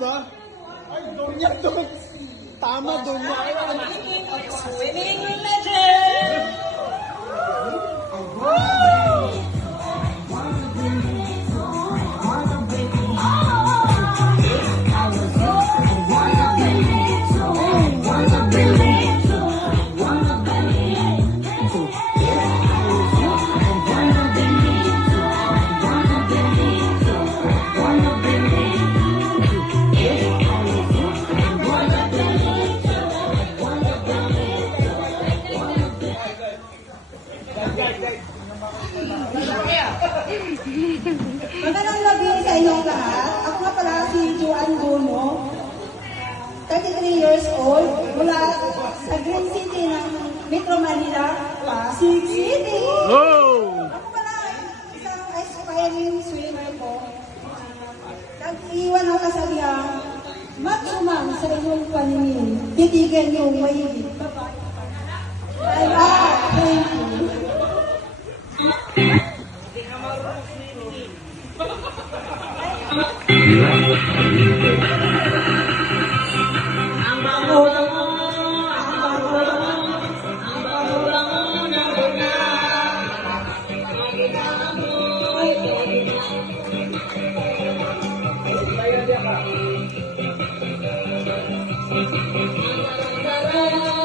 ba? Ay, doon yan, doon. Tama, doon yan. Winning legend! Magandang gabi sa inyong lahat. Ako nga pala si Joanne Bono, 33 years old, mula sa Green City ng Metro Manila, Pasig City. Oh! Ako pala isang aspiring swimmer po. Nag-iwan ako kasabihan, magsumang sa inyong paningin, titigan yung mahigit. Thank you.